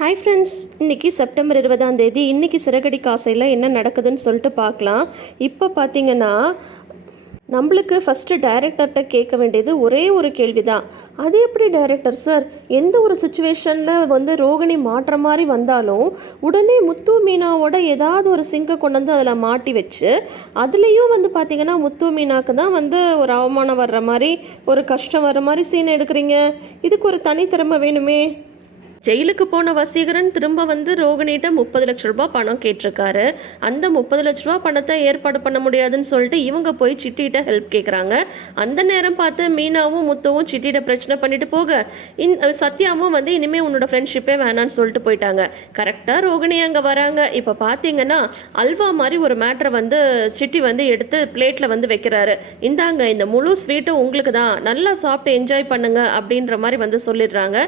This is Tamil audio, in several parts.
ஹாய் ஃப்ரெண்ட்ஸ் இன்றைக்கி செப்டம்பர் இருபதாம் தேதி இன்னைக்கு சிறகடி காசையில் என்ன நடக்குதுன்னு சொல்லிட்டு பார்க்கலாம். இப்போ பார்த்தீங்கன்னா நம்மளுக்கு ஃபஸ்ட்டு டைரக்டர்கிட்ட கேட்க வேண்டியது ஒரே ஒரு கேள்வி தான் அது எப்படி டைரக்டர் சார் எந்த ஒரு சுச்சுவேஷனில் வந்து ரோகிணி மாட்டுற மாதிரி வந்தாலும் உடனே முத்து மீனாவோட ஏதாவது ஒரு சிங்கை கொண்டு வந்து அதில் மாட்டி வச்சு அதுலேயும் வந்து பார்த்தீங்கன்னா முத்து மீனாக்கு தான் வந்து ஒரு அவமானம் வர்ற மாதிரி ஒரு கஷ்டம் வர்ற மாதிரி சீன் எடுக்கிறீங்க. இதுக்கு ஒரு தனித்திறமை வேணுமே. ஜெயிலுக்கு போன வசீகரன் திரும்ப வந்து ரோகிணிகிட்ட முப்பது லட்ச ரூபாய் பணம் கேட்டிருக்காரு. அந்த முப்பது லட்ச ரூபா பணத்தை ஏற்பாடு பண்ண முடியாதுன்னு சொல்லிட்டு இவங்க போய் சிட்டிகிட்ட ஹெல்ப் கேட்குறாங்க அந்த நேரம் பார்த்து மீனாவும் முத்துவும் சிட்டிகிட்ட பிரச்சனை பண்ணிட்டு போக. இன் சத்யாவும் வந்து இனிமேல் உன்னோட ஃப்ரெண்ட்ஷிப்பே வேணான்னு சொல்லிட்டு போயிட்டாங்க. கரெக்டாக ரோகிணி அங்கே வராங்க. இப்போ பார்த்தீங்கன்னா அல்வா மாதிரி ஒரு மேட்ரை வந்து சிட்டி வந்து எடுத்து பிளேட்டில் வந்து வைக்கிறாரு. இந்தாங்க இந்த முழு ஸ்வீட்டும் உங்களுக்கு தான் நல்லா சாப்பிட்டு என்ஜாய் பண்ணுங்க அப்படின்ற மாதிரி வந்து சொல்லிடுறாங்க.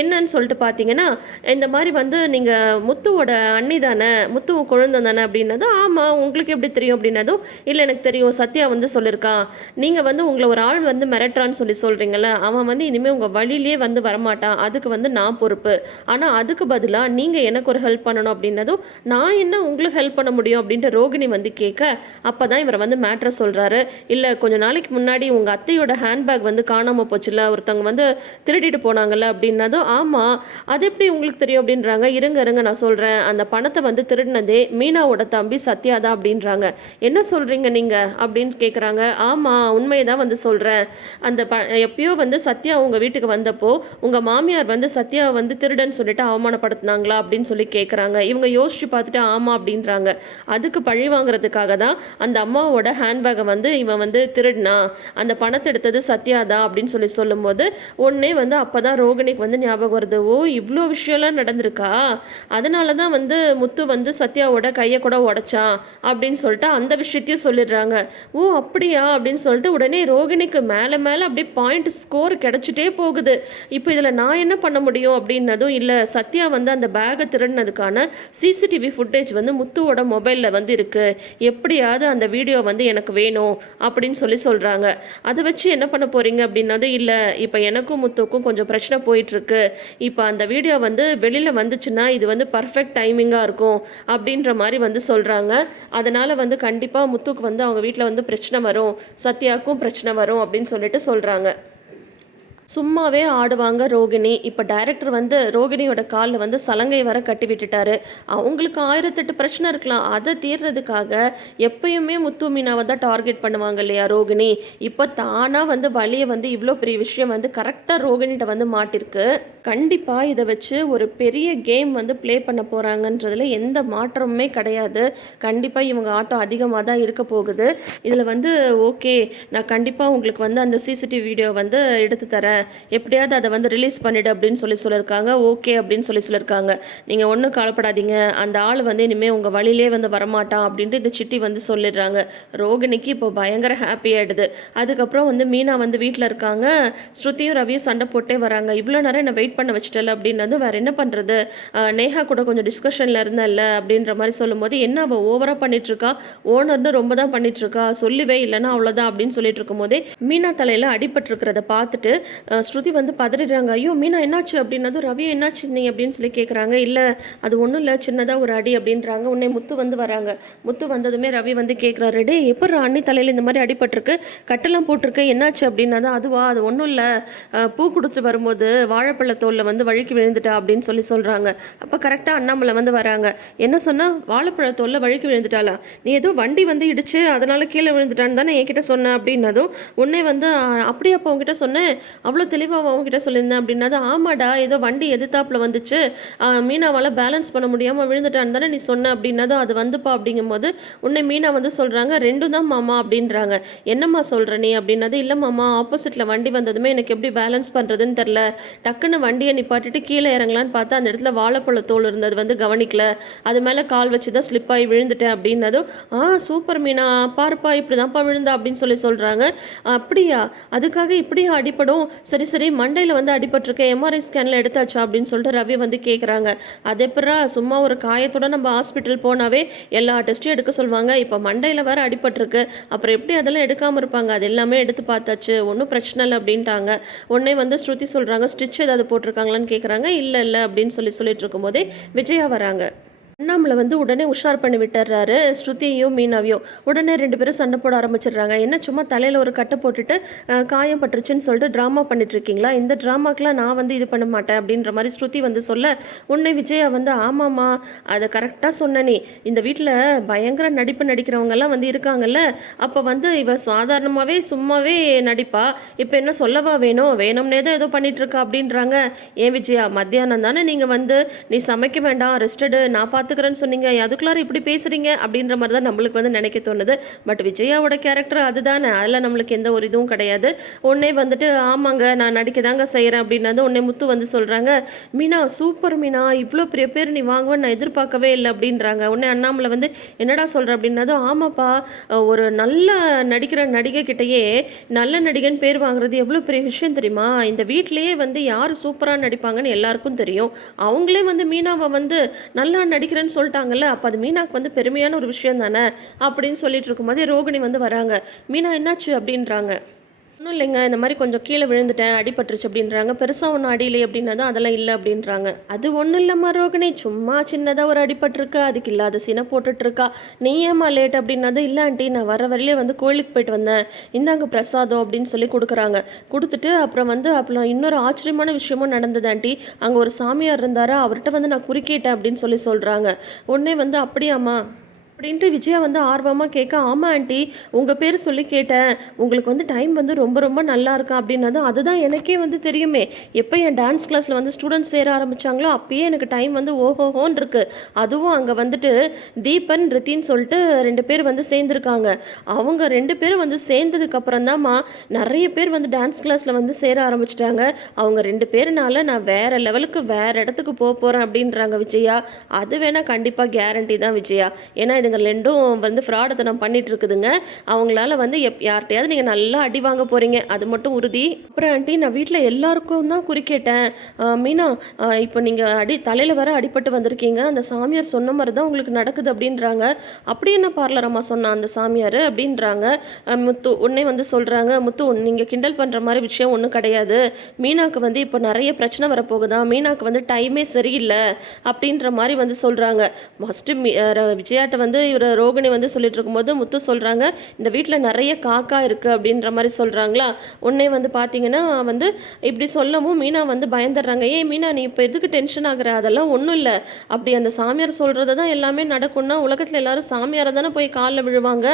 என்னன்னு சொல்லிட்டு பார்த்து பார்த்தீங்கன்னா இந்த மாதிரி வந்து நீங்கள் முத்துவோட அண்ணி தானே முத்து குழந்தை தானே அப்படின்னதும் ஆமாம் உங்களுக்கு எப்படி தெரியும் அப்படின்னதும் இல்லை எனக்கு தெரியும் சத்யா வந்து சொல்லியிருக்கான் நீங்கள் வந்து உங்களை ஒரு ஆள் வந்து மிரட்டுறான்னு சொல்லி சொல்கிறீங்களே அவன் வந்து இனிமேல் உங்கள் வழியிலே வந்து வரமாட்டான். அதுக்கு வந்து நான் பொறுப்பு. ஆனால் அதுக்கு பதிலாக நீங்கள் எனக்கு ஒரு ஹெல்ப் பண்ணணும் அப்படின்னதும் நான் என்ன உங்களுக்கு ஹெல்ப் பண்ண முடியும் அப்படின்ட்டு ரோகிணி வந்து கேட்க அப்போ தான் இவர் வந்து மேட்ரை சொல்கிறாரு இல்லை கொஞ்ச நாளைக்கு முன்னாடி உங்கள் அத்தையோட ஹேண்ட்பேக் வந்து காணாமல் போச்சுல ஒருத்தவங்க வந்து திருடிட்டு போனாங்கல்ல அப்படின்னதும் ஆமாம் அது எப்படி உங்களுக்கு தெரியும் அப்படின்றாங்க. இருங்க இருங்க நான் சொல்கிறேன் அந்த பணத்தை வந்து திருடினதே மீனாவோட தம்பி சத்யா தான் அப்படின்றாங்க. என்ன சொல்கிறீங்க நீங்கள் அப்படின்னு கேட்குறாங்க ஆமாம் உண்மையை தான் வந்து சொல்கிறேன் அந்த ப எப்பயோ வந்து சத்யா உங்கள் வீட்டுக்கு வந்தப்போ உங்கள் மாமியார் வந்து சத்யாவை வந்து திருடன்னு சொல்லிட்டு அவமானப்படுத்தினாங்களா அப்படின்னு சொல்லி கேட்குறாங்க இவங்க யோசிச்சு பார்த்துட்டு ஆமாம் அப்படின்றாங்க. அதுக்கு பழி வாங்குறதுக்காக தான் அந்த அம்மாவோட ஹேண்ட்பேக்கை வந்து இவன் வந்து திருடினா. அந்த பணத்தை எடுத்தது சத்யா தான் அப்படின்னு சொல்லி சொல்லும்போது உடனே வந்து அப்போ தான் ரோகிணிக்கு வந்து ஞாபகம் வருது. ஓ இவ்வளோ விஷயம்லாம் நடந்திருக்கா? அதனால தான் வந்து முத்து வந்து சத்யாவோட கையை கூட உடைச்சான் அப்படின்னு சொல்லிட்டு அந்த விஷயத்தையும் சொல்லிடுறாங்க. ஓ அப்படியா? அப்படின்னு சொல்லிட்டு உடனே ரோகிணிக்கு மேலே மேலே அப்படியே பாயிண்ட் ஸ்கோர் கிடச்சிட்டே போகுது. இப்போ இதில் நான் என்ன பண்ண முடியும் அப்படின்னதும் இல்லை. சத்யா வந்து அந்த பேகை திருடினதுக்கான சிசிடிவி ஃபுட்டேஜ் வந்து முத்துவோட மொபைலில் வந்து இருக்குது எப்படியாவது அந்த வீடியோ வந்து எனக்கு வேணும் அப்படின்னு சொல்லி சொல்கிறாங்க அதை வச்சு என்ன பண்ண போகிறீங்க அப்படின்னதும் இல்லை. இப்போ எனக்கும் முத்துக்கும் கொஞ்சம் பிரச்சனை போயிட்டுருக்கு இப்போ அந்த வீடியோ வந்து வெளியில் வந்துச்சுன்னா இது வந்து பர்ஃபெக்ட் டைமிங்காக இருக்கும் அப்படின்ற மாதிரி வந்து சொல்கிறாங்க அதனால் வந்து கண்டிப்பாக முத்துக்கு வந்து அவங்க வீட்டில் வந்து பிரச்சனை வரும் சத்யாவுக்கும் பிரச்சனை வரும் அப்படின்னு சொல்லிட்டு சொல்கிறாங்க சும்மாவே ஆடுவாங்க ரோகிணி. இப்போ டைரக்டர் வந்து ரோகிணியோட காலில் வந்து சலங்கை வர கட்டி விட்டுட்டாரு. அவங்களுக்கு ஆயிரத்தெட்டு பிரச்சனை இருக்கலாம். அதை தீர்றதுக்காக எப்பயுமே முத்து மீனாவை தான் டார்கெட் பண்ணுவாங்க இல்லையா ரோகிணி? இப்போ தானாக வந்து வழியை வந்து இவ்வளோ பெரிய விஷயம் வந்து கரெக்டாக ரோகிணிகிட்ட வந்து மாட்டிருக்கு. கண்டிப்பாக இதை வச்சு ஒரு பெரிய கேம் வந்து ப்ளே பண்ண போகிறாங்கன்றதுல எந்த மாற்றமுமே கிடையாது. கண்டிப்பாக இவங்க ஆட்டம் அதிகமாக தான் இருக்க போகுது. இதில் வந்து ஓகே நான் கண்டிப்பாக உங்களுக்கு வந்து அந்த சிசிடிவி வீடியோ வந்து எடுத்து தரேன். எப்படியாவது அதை வந்து ரிலீஸ் பண்ணிவிடு அப்படின்னு சொல்லி சொல்லியிருக்காங்க ஓகே அப்படின்னு சொல்லி சொல்லியிருக்காங்க நீங்கள் ஒன்றும் கவலைப்படாதீங்க. அந்த ஆள் வந்து இனிமேல் உங்கள் வழியிலே வந்து வரமாட்டான் அப்படின்ட்டு இந்த சிட்டி வந்து சொல்லிடுறாங்க. ரோகிணிக்கு இப்போ பயங்கர ஹாப்பி ஆகிடுது அதுக்கப்புறம் வந்து மீனா வந்து வீட்டில் இருக்காங்க. ஸ்ருதியும் ரவியும் சண்டை போட்டே வராங்க. இவ்வளோ நேரம் என்னை வெயிட் பண்ண வச்சுட்டல அப்படின்னு வந்து வேறு என்ன பண்ணுறது நேஹா கூட கொஞ்சம் டிஸ்கஷனில் இருந்தேன்ல அப்படின்ற மாதிரி சொல்லும்போது என்ன அவள் ஓவராக பண்ணிகிட்ருக்கா ஓனர்னு ரொம்ப தான் பண்ணிகிட்ருக்கா சொல்லிவே இல்லைன்னா அவ்வளோதான் அப்படின்னு சொல்லிட்டு இருக்கும்போதே மீனா தலையில் அடிபட்டிருக்கிறத பார்த்துட்டு ஸ்ருதி வந்து பதறிடுறாங்க. ஐயோ மீனா என்னாச்சு? அப்படின்னதும் ரவி என்னாச்சு நீ? அப்படின்னு சொல்லி கேட்குறாங்க இல்லை அது ஒன்றும் இல்லை சின்னதாக ஒரு அடி அப்படின்றாங்க. உன்னை முத்து வந்து வராங்க. முத்து வந்ததுமே ரவி வந்து கேட்குறாரு டே எப்போ அண்ணி தலையில் இந்த மாதிரி அடிபட்டிருக்கு? கட்டெல்லாம் போட்டிருக்கு. என்னாச்சு? அப்படின்னா தான் அதுவா அது ஒன்றும் இல்லை. பூ கொடுத்துட்டு வரும்போது வாழைப்பழத்தோலில் வந்து வழுக்கி விழுந்துட்டா அப்படின்னு சொல்லி சொல்கிறாங்க அப்போ கரெக்டாக அண்ணாமலை வந்து வராங்க. என்ன சொன்னால் வாழைப்பழத்தோலில் வழுக்கி விழுந்துட்டாளா? நீ ஏதோ வண்டி வந்து இடிச்சு அதனால கீழே விழுந்துட்டான்னு தானே என்கிட்ட சொன்ன? அப்படின்னதும் உன்னே வந்து அப்படியே அப்போ உங்ககிட்ட சொன்னேன். அவ்வளோ அவ்வளோ தெளிவாக அவங்ககிட்ட சொல்லியிருந்தேன் அப்படின்னா ஆமாடா ஏதோ வண்டி எதிர்த்தாப்புல வந்துச்சு. மீனாவால் பேலன்ஸ் பண்ண முடியாமல் விழுந்துட்டான்னு தானே நீ சொன்ன அப்படின்னா அது வந்துப்பா அப்படிங்கும்போது உன்னை மீனா வந்து சொல்கிறாங்க ரெண்டும் தான் மாமா அப்படின்றாங்க. என்னம்மா சொல்கிற நீ? அப்படின்னது இல்லை மாமா ஆப்போசிட்டில் வண்டி வந்ததுமே எனக்கு எப்படி பேலன்ஸ் பண்ணுறதுன்னு தெரில. டக்குன்னு வண்டியை நிப்பாட்டிட்டு கீழே இறங்கலான்னு பார்த்தா அந்த இடத்துல வாழைப்பழ தோல் இருந்தது வந்து கவனிக்கல. அது மேலே கால் வச்சு தான் ஸ்லிப் ஆகி விழுந்துட்டேன் அப்படின்னதும் ஆ சூப்பர் மீனா பாருப்பா இப்படி தான்ப்பா விழுந்தா அப்படின்னு சொல்லி சொல்கிறாங்க அப்படியா? அதுக்காக இப்படியா அடிப்படும் சரி சரி மண்டையில் வந்து அடிபட்டிருக்க எம்ஆர்ஐ ஸ்கேனில் எடுத்தாச்சா அப்படின்னு சொல்லிட்டு ரவி வந்து கேட்குறாங்க அது எப்படா சும்மா ஒரு காயத்தோட நம்ம ஹாஸ்பிட்டல் போனாவே எல்லா டெஸ்ட்டும் எடுக்க சொல்லுவாங்க. இப்போ மண்டையில் வேறு அடிபட்டிருக்கு. அப்புறம் எப்படி அதெல்லாம் எடுக்காமல் இருப்பாங்க? அது எல்லாமே எடுத்து பார்த்தாச்சு. ஒன்றும் பிரச்சனை இல்லை அப்படின்ட்டாங்க. உடனே வந்து ஸ்ருதி சொல்கிறாங்க ஸ்டிச் ஏதாவது போட்டிருக்காங்களான்னு கேட்குறாங்க இல்லை இல்லை அப்படின்னு சொல்லி சொல்லிட்டு இருக்கும்போதே விஜயா வராங்க. அண்ணாமலை வந்து உடனே உஷார் பண்ணி விட்டுறாரு. ஸ்ருதியையும் மீனாவையும். உடனே ரெண்டு பேரும் சண்டை போட ஆரம்பிச்சிடுறாங்க. என்ன சும்மா தலையில் ஒரு கட்டை போட்டுட்டு காயம் பட்டுருச்சுன்னு சொல்லிட்டு ட்ராமா பண்ணிட்டு இருக்கீங்களா இந்த ட்ராமாக்கெலாம் நான் வந்து இது பண்ண மாட்டேன் அப்படின்ற மாதிரி ஸ்ருதி வந்து சொல்ல உன்னை விஜயா வந்து ஆமாம்மா அதை கரெக்டாக சொன்ன நீ. இந்த வீட்டில் பயங்கர நடிப்பு நடிக்கிறவங்கெல்லாம் வந்து இருக்காங்கல்ல. அப்போ வந்து இவ சாதாரணமாகவே சும்மாவே நடிப்பா. இப்போ என்ன சொல்லவா வேணும்? வேணும்னே தான் ஏதோ பண்ணிட்டு இருக்கா அப்படின்றாங்க. ஏன் விஜயா மத்தியானம் தானே நீங்கள் வந்து நீ சமைக்க வேண்டாம் ரெஸ்டடு நான் பார்த்து பார்த்துக்கிறேன்னு சொன்னீங்க. அதுக்குள்ளார இப்படி பேசுகிறீங்க அப்படின்ற மாதிரி தான் நம்மளுக்கு வந்து நினைக்க தோணுது. பட் விஜயாவோட கேரக்டர் அதுதானே. அதில் நம்மளுக்கு எந்த ஒரு இதுவும் கிடையாது. உடனே வந்துட்டு ஆமாங்க நான் நடிக்க தாங்க செய்கிறேன் அப்படின்னது உடனே முத்து வந்து சொல்கிறாங்க மீனா சூப்பர் மீனா இவ்வளோ பெரிய பேர் நீ வாங்குவேன்னு நான் எதிர்பார்க்கவே இல்லை அப்படின்றாங்க. உடனே அண்ணாமலை வந்து என்னடா சொல்கிற அப்படின்னதும் ஆமாப்பா ஒரு நல்ல நடிக்கிற நடிகை கிட்டேயே நல்ல நடிகன் பேர் வாங்குறது எவ்வளோ பெரிய விஷயம் தெரியுமா? இந்த வீட்டிலேயே வந்து யார் சூப்பராக நடிப்பாங்கன்னு எல்லாருக்கும் தெரியும். அவங்களே வந்து மீனாவை வந்து நல்லா நடிக்கிறேன்னு சொல்லிட்டாங்கல்ல அப்போ அது மீனாக்கு வந்து பெருமையான ஒரு விஷயம் தானே? அப்படின்னு சொல்லிட்டு இருக்கும்போதே ரோகிணி வந்து வராங்க. மீனா என்னாச்சு? அப்படின்றாங்க. ஒன்றும் இல்லைங்க. இந்த மாதிரி கொஞ்சம் கீழே விழுந்துட்டேன் அடிபட்டுருச்சு அப்படின்றாங்க. பெருசாக ஒன்றும் அடியிலே அப்படின்னதும் அதெல்லாம் இல்லை அப்படின்றாங்க. அது ஒன்றும் இல்லைம்மா ரோகிணி சும்மா சின்னதாக ஒரு அடிபட்டிருக்கா. அதுக்கு இல்லாத சீனை போட்டுட்ருக்கா. நீ ஏமா லேட் அப்படின்னதும் இல்லை ஆண்டி நான் வர வரையிலே வந்து கோயிலுக்கு போயிட்டு வந்தேன். இந்தாங்க பிரசாதம் அப்படின்னு சொல்லி கொடுக்குறாங்க. கொடுத்துட்டு அப்புறம் வந்து அப்புறம் இன்னொரு ஆச்சரியமான விஷயமும் நடந்தது ஆண்டி அங்கே ஒரு சாமியார் இருந்தாரா? அவர்கிட்ட வந்து நான் குறுக்கிட்டேன் அப்படின்னு சொல்லி சொல்கிறாங்க உடனே வந்து அப்படியாம்மா அப்படின்ட்டு விஜயா வந்து ஆர்வமாக கேட்க ஆமாம் ஆண்டி உங்கள் பேர் சொல்லி கேட்டேன். உங்களுக்கு வந்து டைம் வந்து ரொம்ப ரொம்ப நல்லா இருக்கா? அப்படின்னதும் அதுதான் எனக்கே வந்து தெரியுமே. எப்போ என் டான்ஸ் கிளாஸில் வந்து ஸ்டூடெண்ட்ஸ் சேர ஆரம்பித்தாங்களோ அப்பயே எனக்கு டைம் வந்து ஓஹோஹோன்னு இருக்கு. அதுவும் அங்கே வந்துட்டு தீபன் ரித்தின்னு சொல்லிட்டு ரெண்டு பேர் வந்து சேர்ந்துருக்காங்க. அவங்க ரெண்டு பேரும் வந்து சேர்ந்ததுக்கப்புறம் தான்மா நிறைய பேர் வந்து டான்ஸ் கிளாஸில் வந்து சேர ஆரம்பிச்சிட்டாங்க. அவங்க ரெண்டு பேருனால நான் வேறு லெவலுக்கு வேறு இடத்துக்கு போக போகிறேன் அப்படின்றாங்க விஜயா. அது வேணால் கண்டிப்பாக கேரண்டி தான் விஜயா. ஏன்னா இது இதுங்க ரெண்டும் வந்து ஃப்ராடத்தனம் பண்ணிட்டு இருக்குதுங்க அவங்களால வந்து எப் யார்கிட்டையாவது நீங்கள் நல்லா அடி வாங்க போகிறீங்க அது மட்டும் உறுதி. அப்புறம் ஆண்டி நான் வீட்டில் எல்லாருக்கும் தான் குறிக்கேட்டேன். மீனா இப்போ நீங்கள் அடி தலையில் வர அடிபட்டு வந்திருக்கீங்க. அந்த சாமியார் சொன்ன மாதிரி தான் உங்களுக்கு நடக்குது அப்படின்றாங்க. அப்படி என்ன பார்லர் அம்மா அந்த சாமியார் அப்படின்றாங்க. முத்து உடனே வந்து சொல்கிறாங்க முத்து நீங்கள் கிண்டல் பண்ணுற மாதிரி விஷயம் ஒன்றும் கிடையாது. மீனாக்கு வந்து இப்போ நிறைய பிரச்சனை வரப்போகுதா? மீனாக்கு வந்து டைமே சரியில்லை. அப்படின்ற மாதிரி வந்து சொல்கிறாங்க ஃபஸ்ட்டு விஜயாட்ட வந்து இவர் ரோகிணி வந்து சொல்லிட்டு இருக்கும்போது முத்து சொல்கிறாங்க இந்த வீட்டில் நிறைய காக்கா இருக்குது அப்படின்ற மாதிரி சொல்கிறாங்களா உடனே வந்து பார்த்தீங்கன்னா வந்து இப்படி சொல்லவும் மீனா வந்து பயந்துடுறாங்க. ஏன் மீனா நீ இப்போ எதுக்கு டென்ஷன் ஆகுற? அதெல்லாம் ஒன்றும் இல்லை. அப்படி அந்த சாமியார் சொல்கிறது தான் எல்லாமே நடக்கும்னா உலகத்தில் எல்லாரும் சாமியாரை தானே போய் காலில் விழுவாங்க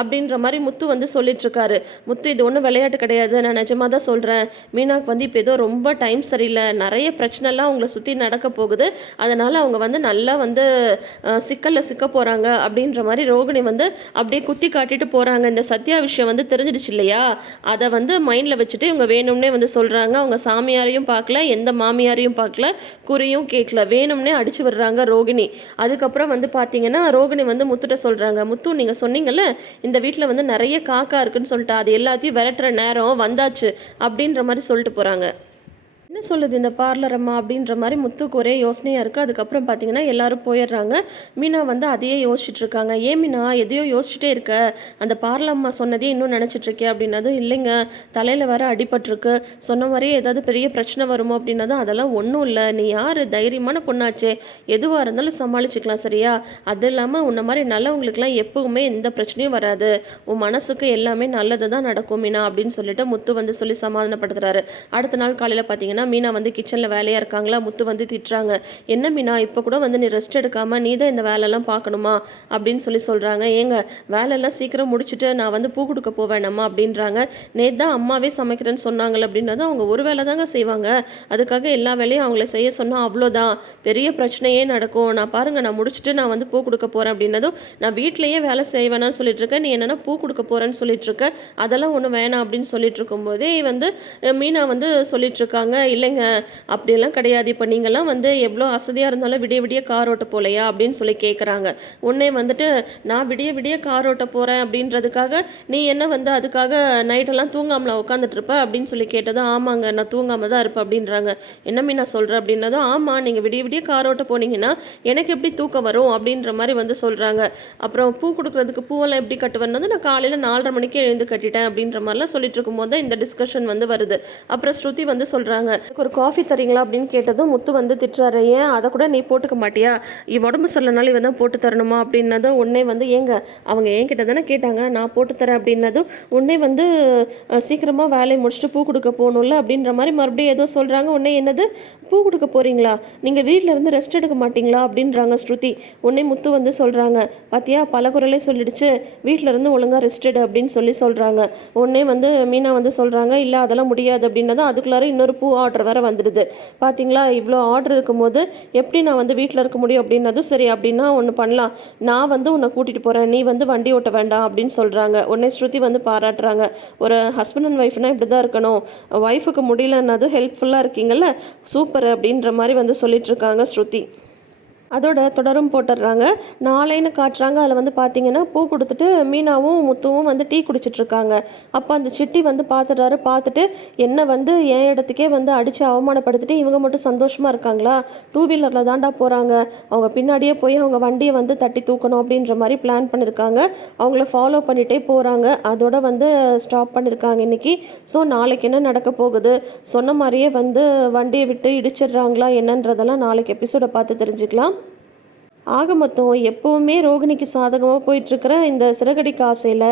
அப்படின்ற மாதிரி முத்து வந்து சொல்லிட்டுருக்காரு. முத்து இது ஒன்றும் விளையாட்டு கிடையாது. நான் நிஜமாக தான் சொல்கிறேன் மீனாக்கு வந்து இப்போ ஏதோ ரொம்ப டைம் சரியில்லை. நிறைய பிரச்சனைலாம் அவங்கள சுற்றி நடக்க போகுது. அதனால் அவங்க வந்து நல்லா வந்து சிக்கலில் சிக்க போகிறாங்க அப்படின்ற மாதிரி ரோகிணி வந்து அப்படியே குத்தி காட்டிட்டு போகிறாங்க இந்த சத்யா விஷயம் வந்து தெரிஞ்சிடுச்சு இல்லையா? அதை வந்து மைண்டில் வச்சுட்டு இவங்க வேணும்னே வந்து சொல்கிறாங்க அவங்க சாமியாரையும் பார்க்கல எந்த மாமியாரையும் பார்க்கல குறியும் கேட்கல. வேணும்னே அடிச்சு விடுறாங்க ரோகிணி. அதுக்கப்புறம் வந்து பார்த்தீங்கன்னா ரோகிணி வந்து முத்துட்ட சொல்கிறாங்க முத்து நீங்கள் சொன்னீங்கல்ல இந்த வீட்டில் வந்து நிறைய காக்கா இருக்குன்னு சொல்லிட்டு. அது எல்லாத்தையும் விரட்டுற நேரம் வந்தாச்சு. அப்படின்ற மாதிரி சொல்லிட்டு போகிறாங்க என்ன சொல்லுது இந்த பார்லர் அம்மா அப்படின்ற மாதிரி முத்துக்கு ஒரே யோசனையாக இருக்குது அதுக்கப்புறம் பார்த்தீங்கன்னா எல்லாரும் போயிடுறாங்க. மீனா வந்து அதையே யோசிச்சுட்டு இருக்காங்க. ஏன் மீனா எதையோ யோசிச்சுட்டே இருக்க. அந்த பார்லர் அம்மா சொன்னதே இன்னும் நினச்சிட்டு இருக்கே அப்படின்னதும் இல்லைங்க. தலையில் வர அடிபட்டிருக்கு. சொன்ன மாதிரியே ஏதாவது பெரிய பிரச்சனை வருமோ? அப்படின்னதும் அதெல்லாம் ஒன்றும் இல்லை. நீ யார்? தைரியமான பொண்ணாச்சே. எதுவாக இருந்தாலும் சமாளிச்சுக்கலாம் சரியா? அது இல்லாமல் உன்ன மாதிரி நல்லவங்களுக்குலாம் எப்பவுமே எந்த பிரச்சனையும் வராது. உன் மனசுக்கு எல்லாமே நல்லது தான் நடக்கும் மீனா அப்படின்னு சொல்லிட்டு முத்து வந்து சொல்லி சமாதானப்படுத்துறாரு. அடுத்த நாள் காலையில் பார்த்தீங்கன்னா மீனா வந்து கிச்சனில் வேலையாக இருக்காங்களா? முத்து வந்து திட்டுறாங்க. என்ன மீனா இப்போ கூட வந்து நீ ரெஸ்ட் எடுக்காமல் நீ தான் இந்த வேலையெல்லாம் பார்க்கணுமா? அப்படின்னு சொல்லி சொல்கிறாங்க ஏங்க வேலையெல்லாம் சீக்கிரம் முடிச்சுட்டு நான் வந்து பூ கொடுக்க போவேணம்மா அப்படின்றாங்க. நேற்று தான் அம்மாவே சமைக்கிறேன்னு சொன்னாங்களே அப்படின்னது அவங்க ஒரு வேலை தாங்க செய்வாங்க. அதுக்காக எல்லா வேலையும் அவங்கள செய்ய சொன்னால் அவ்வளோதான். பெரிய பிரச்சனையே நடக்கும். நான் பாருங்கள் நான் முடிச்சுட்டு நான் வந்து பூ கொடுக்க போகிறேன் அப்படின்னதும் நான் வீட்டிலேயே வேலை செய்வேனான்னு சொல்லிட்டு இருக்கேன் நீ என்னென்னா பூ கொடுக்க போகிறேன்னு சொல்லிட்டு இருக்க. அதெல்லாம் ஒன்றும் வேணாம் அப்படின்னு சொல்லிட்டு இருக்கும்போதே வந்து மீனா வந்து சொல்லிட்டு இருக்காங்க. இல்லைங்க அப்படியெல்லாம் கிடையாது. இப்போ நீங்கள்லாம் வந்து எவ்வளோ அசதியாக இருந்தாலும் விடிய விடிய கார் ஓட்ட போலையா அப்படின்னு சொல்லி கேட்குறாங்க உன்னே வந்துட்டு நான் விடிய விடிய கார் ஓட்ட போகிறேன் அப்படின்றதுக்காக நீ என்ன வந்து அதுக்காக நைட்டெல்லாம் தூங்காமல் உட்காந்துட்டு இருப்ப அப்படின்னு சொல்லி கேட்டதும் ஆமாங்க நான் தூங்காமல் தான் இருப்பேன் அப்படின்றாங்க. என்ன நான் சொல்கிறேன் அப்படின்னதும் ஆமாம் நீங்கள் விடிய விடிய கார் ஓட்ட போனீங்கன்னா எனக்கு எப்படி தூக்கம் வரும் அப்படின்ற மாதிரி வந்து சொல்கிறாங்க அப்புறம் பூ கொடுக்குறதுக்கு பூவெல்லாம் எப்படி கட்டுவேன்னு நான் காலையில் நாலரை மணிக்கு எழுந்து கட்டிட்டேன் அப்படின்ற மாதிரிலாம் சொல்லிட்டு இருக்கும்போது தான் இந்த டிஸ்கஷன் வந்து வருது. அப்புறம் ஸ்ருதி வந்து சொல்கிறாங்க ஒரு காஃபி தரீங்களா அப்படின்னு கேட்டதும் முத்து வந்து திட்டுறாரு. ஏன்? அதை கூட நீ போட்டுக்க மாட்டியா? உடம்பு சொல்லனாலும் இவன் தான் போட்டு தரணுமா? அப்படின்னதும் உடனே வந்து ஏங்க அவங்க ஏன் கிட்ட தானே கேட்டாங்க. நான் போட்டு தரேன். அப்படின்னதும் உடனே வந்து சீக்கிரமாக வேலையை முடிச்சுட்டு பூ கொடுக்க போகணும்ல அப்படின்ற மாதிரி மறுபடியும் ஏதோ சொல்கிறாங்க உடனே என்னது? பூ கொடுக்க போகிறீங்களா நீங்கள் வீட்டில் இருந்து ரெஸ்ட் எடுக்க மாட்டீங்களா? அப்படின்றாங்க ஸ்ருதி. உடனே முத்து வந்து சொல்கிறாங்க பார்த்தியா பல குரலே சொல்லிடுச்சு. வீட்டில் இருந்து ஒழுங்காக ரெஸ்ட் எடு அப்படின்னு சொல்லி சொல்கிறாங்க உடனே வந்து மீனா வந்து சொல்கிறாங்க இல்லை அதெல்லாம் முடியாது அப்படின்னதும் அதுக்குள்ளார இன்னொரு பூ ஆர்டர் வேற வந்துடுது. பார்த்தீங்களா இவ்வளோ ஆர்டர் இருக்கும்போது எப்படி நான் வந்து வீட்டில் இருக்க முடியும் அப்படின்னதும் சரி அப்படின்னா ஒன்று பண்ணலாம். நான் வந்து உன்னை கூட்டிகிட்டு போகிறேன் நீ வந்து வண்டி ஓட்ட வேண்டாம் அப்படின்னு சொல்கிறாங்க உடனே ஸ்ருதி வந்து பாராட்டுறாங்க. ஒரு ஹஸ்பண்ட் அண்ட் ஒய்ஃப்னால் இப்படி தான் இருக்கணும். ஒய்ஃபுக்கு முடியலன்னதும் ஹெல்ப்ஃபுல்லாக இருக்கீங்கல்ல? சூப்பர் அப்படின்ற மாதிரி வந்து சொல்லிட்டு இருக்காங்க ஸ்ருதி. அதோட தொடரும் போட்டுடுறாங்க. நாளைன்னு காட்டுறாங்க. அதில் வந்து பார்த்தீங்கன்னா பூ கொடுத்துட்டு மீனாவும் முத்துவும் வந்து டீ குடிச்சிட்ருக்காங்க. அப்போ அந்த சிட்டி வந்து பார்த்துட்றாரு பார்த்துட்டு என்ன வந்து என் இடத்துக்கே வந்து அடித்து அவமானப்படுத்திட்டு இவங்க மட்டும் சந்தோஷமாக இருக்காங்களா? டூ வீலரில் தாண்டா போகிறாங்க அவங்க பின்னாடியே போய் அவங்க வண்டியை வந்து தட்டி தூக்கணும் அப்படின்ற மாதிரி பிளான் பண்ணியிருக்காங்க அவங்கள ஃபாலோ பண்ணிகிட்டே போகிறாங்க அதோட வந்து ஸ்டாப் பண்ணியிருக்காங்க இன்னைக்கு. ஸோ நாளைக்கு என்ன நடக்க போகுது? சொன்ன மாதிரியே வந்து வண்டியை விட்டு இடிச்சிடுறாங்களா? என்னன்றதெல்லாம் நாளைக்கு எபிசோடை பார்த்து தெரிஞ்சுக்கலாம். ஆக மொத்தம் எப்போவுமே ரோகிணிக்கு சாதகமாக போயிட்டுருக்கிற இந்த சிறகடிக்க ஆசையில்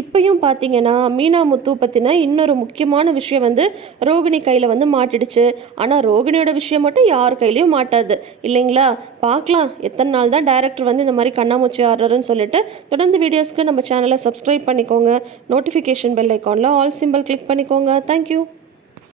இப்பையும் பார்த்தீங்கன்னா மீனா முத்து பற்றின இன்னொரு முக்கியமான விஷயம் வந்து ரோகிணி கையில் வந்து மாட்டிடுச்சு. ஆனால் ரோகிணியோட விஷயம் மட்டும் யார் கையிலையும் மாட்டாது. இல்லைங்களா? பார்க்கலாம். எத்தனை நாள் தான் டைரக்டர் வந்து இந்த மாதிரி கண்ணாமூச்சி ஆடுறாருன்னு சொல்லிட்டு தொடர்ந்து வீடியோஸ்க்கு நம்ம சேனலை சப்ஸ்கிரைப் பண்ணிக்கோங்க. நோட்டிஃபிகேஷன் பெல் ஐக்கானில் ஆல் சிம்பிள் கிளிக் பண்ணிக்கோங்க. Thank you